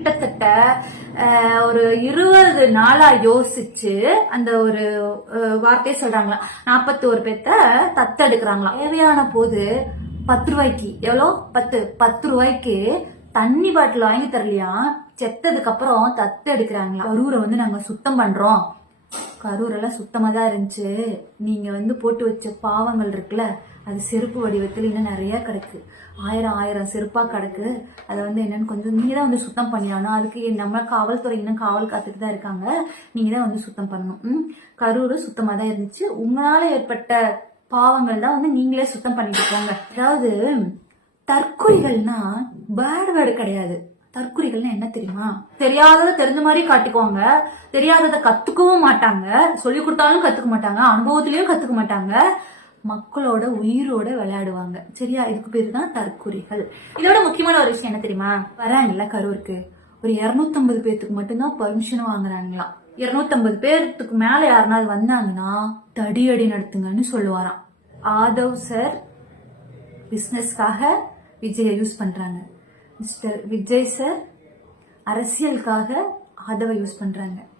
கிட்டத்தட்ட ஒரு 20 நாளா யோசிச்சு அந்த ஒரு வார்த்தையை சொல்றாங்களா, 41 பேத்த தத்தெடுக்கிறாங்களாம். தேவையான போது 10 ரூபாய்க்கு, எவ்வளோ 10 ரூபாய்க்கு தண்ணி பாட்டில் வாங்கி தரலையா, செத்ததுக்கு அப்புறம் தத்து எடுக்கிறாங்களா. கரூரை நாங்க சுத்தம் பண்றோம். கரூரெல்லாம் சுத்தமா தான் இருந்துச்சு. நீங்க போட்டு வச்ச பாவங்கள் இருக்குல்ல, அது செருப்பு வடிவத்தில் இன்னும் நிறைய கிடக்கு. ஆயிரம் செருப்பா கிடக்கு. அதை என்னன்னு கொஞ்சம் நீங்க தான் சுத்தம் பண்ணிடணும். அதுக்கு நம்ம காவல்துறை இன்னும் காவல் காத்துட்டு தான் இருக்காங்க. நீங்க தான் சுத்தம் பண்ணணும். கரூர் சுத்தமா தான் இருந்துச்சு. உங்களால ஏற்பட்ட பாவங்கள் தான் நீங்களே சுத்தம் பண்ணிட்டு போங்க. அதாவது தற்கொலைகள்னா பேட் வேர்டு கிடையாது. தற்குறிகள்னா என்ன தெரியுமா? தெரியாததை தெரிஞ்ச மாதிரி காட்டிக்குவாங்க, தெரியாததை கத்துக்கவும் மாட்டாங்க, சொல்லி கொடுத்தாலும் கத்துக்க மாட்டாங்க, அனுபவத்திலயும் கத்துக்க மாட்டாங்க, மக்களோட உயிரோட விளையாடுவாங்க. சரியா? இதுக்கு பேரு தான் தற்குறிகள். இதோட முக்கியமான ஒரு விஷயம் என்ன தெரியுமா? வராங்கல்ல கரூருக்கு, ஒரு 250 பேருக்கு மட்டும்தான் பர்மிஷன் வாங்குறாங்களாம். 250 பேருக்கு மேல யாருனாவது வந்தாங்கன்னா தடியடி நடத்துங்கன்னு சொல்லுவாராம். ஆதவ் சார் பிசினஸ்க்காக விஜயை யூஸ் பண்றாங்க. மிஸ்டர் விஜய் சார் அரசியலுக்காக ஆதவை யூஸ் பண்றாங்க.